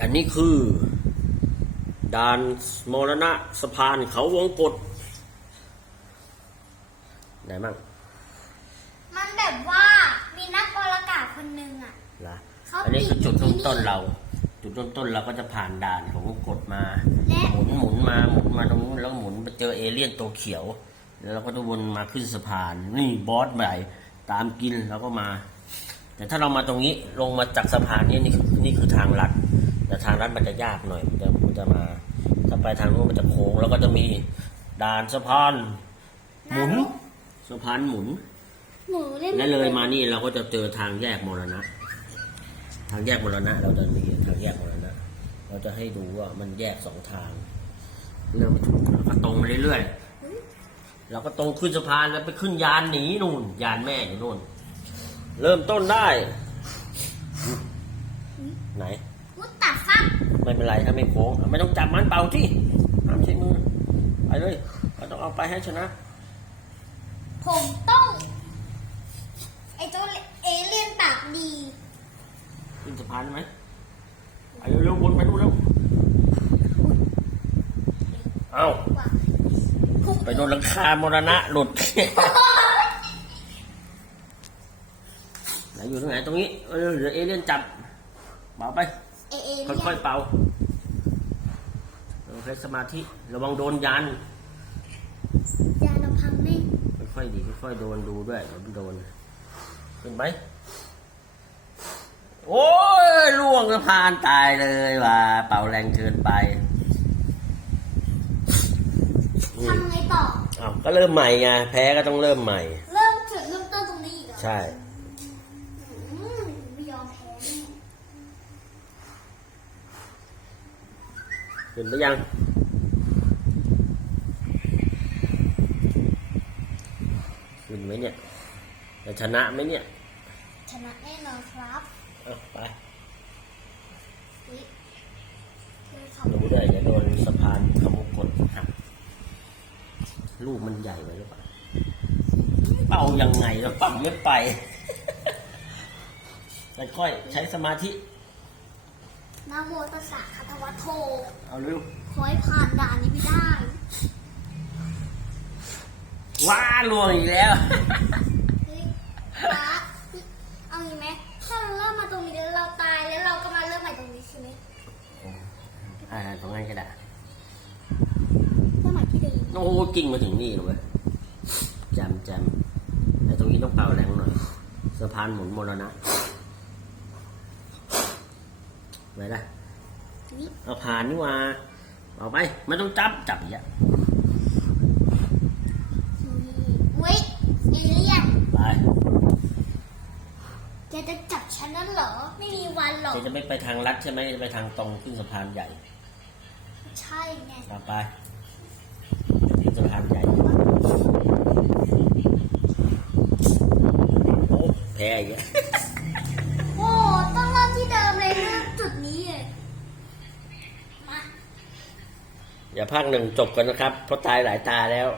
อันนี้คือด่านมรณะสะพานเขาวงกฏไหนมั่งมันแบบว่ามีนักอวกาศคนหนึ่งอะล่ะเขาอันนี้คือจุดติเริ่ดมที่ต้นนี่เรา จุดเริ่มต้นเราก็จะผ่านด่านของวงกฏมาและหมุนหมุนมาหมุนมาตรงนู้นแล้วหมุนไปเจอเอเลี่ยนตัวเขียว แล้วเราก็จะวนมาขึ้นสะพาน นี่บอสใหญ่ตามกินแล้วก็มา แต่ถ้าเรามาตรงนี้ลงมาจากสะพานนี้นี่คือนี่คือทางลัด แต่ทางลัดมันจะยากหน่อยมันจะมันจะมาถ้าไปทางนู้นมันจะโค้งแล้วก็จะมีด่านสะพาน หมุนสะพานหมุนหนูเล่นและเลยมานี่เราก็จะเจอทางแยกมรณะ ทางแยกมรณะ เราจะมีทางแยกมรณะ เราจะให้ดูว่ามันแยกสองทางเริ่มแล้วก็ตรงมาเรื่อยๆเราก็ตรงขึ้นสะพานแล้วไปขึ้นยานหนีนู่นยานแม่อยู่นู่น เริ่มต้นได้ ไหนมุดตัดฟักไม่เป็นไรถ้าไม่โค้งไม่ต้องจับมันเป่าที่ห้ามใช้มือไปเลยเราต้องเอาไปให้ชนะ ผมต้อง ไอ้เจ้าเอเลี่ยนปากดี ขึ้นสะพานได้ไหมไปเร็วๆวนไปดูเร็วเอาว่า ไปโดนหลังคามรณะหลุดไหน อยู่ตรงไหนตรงนี้เออเหลือเอเลี่ยนจับเป่าไป เอเอเลี่ยค่อยนๆเป่าเราใช้สมาธิระวังโดนยัน ยาเราพังแม่ค่อยๆดีค่อยๆโดนดูด้วยเดี๋ยวมันโดนขึ้นไหมโอ้ยล่วงสะพานตายเลยว่ะเป่าแรงเกินไปอืมทำไงต่อ อ้าวก็เริ่มใหม่ไงแพ้ก็ต้องเริ่มใหม่ เริ่มจุดเริ่มต้นตรงนี้อีกเหรอ ใช่ อืมไม่ยอมแพ้แน่ ขึ้นไปยัง ขึ้นไหมเนี่ย จะชนะไหมเนี่ย ชนะแน่นอนครับเอาไปอุ๊ยเธอขับรู้ด้วยอย่าโดนสะพานขมุกกดหักลูกมันใหญ่ไปหรือเปล่า เป่ายังไงเราเป่าไม่ไปค่อยๆใช้สมาธิ นะโมตัสสะคาตวะโทเอาเร็วขอให้ผ่านด่านนี้ไปได้ว้าลวงอีกแล้วเฮ้ยฟ้าเอางี้ไหมถ้าเราเริ่มมาตรงนี้แล้วเราตายแล้วเราก็มาเริ่มใหม่ตรงนี้ใช่ไหมอ่าตรงนั้นก็ได้เริ่มใหม่ที่เดิมโอ้โหจริงมาถึงนี่เลยจำจำแต่ตรงนี้ต้องเป่าแรงหน่อยสะพานหมุนมรณะ ไปละนี่เอาผ่านนี่ว่าเอาไปไม่ต้องจับจับอีกอะเว้ยเอเลี่ยนไปแกจะจับฉันนั่นเหรอ ไม่มีวันหรอกเดี๋ยวจะไม่ไปทางลัดใช่ไหมจะไปทางตรงขึ้นสะพานใหญ่ใช่ไงต่อไปขึ้นสะพานใหญ่โอ้แพ้อีกอะ อย่าภาคหนึ่งจบกันนะครับ เพราะตายหลายตาแล้ว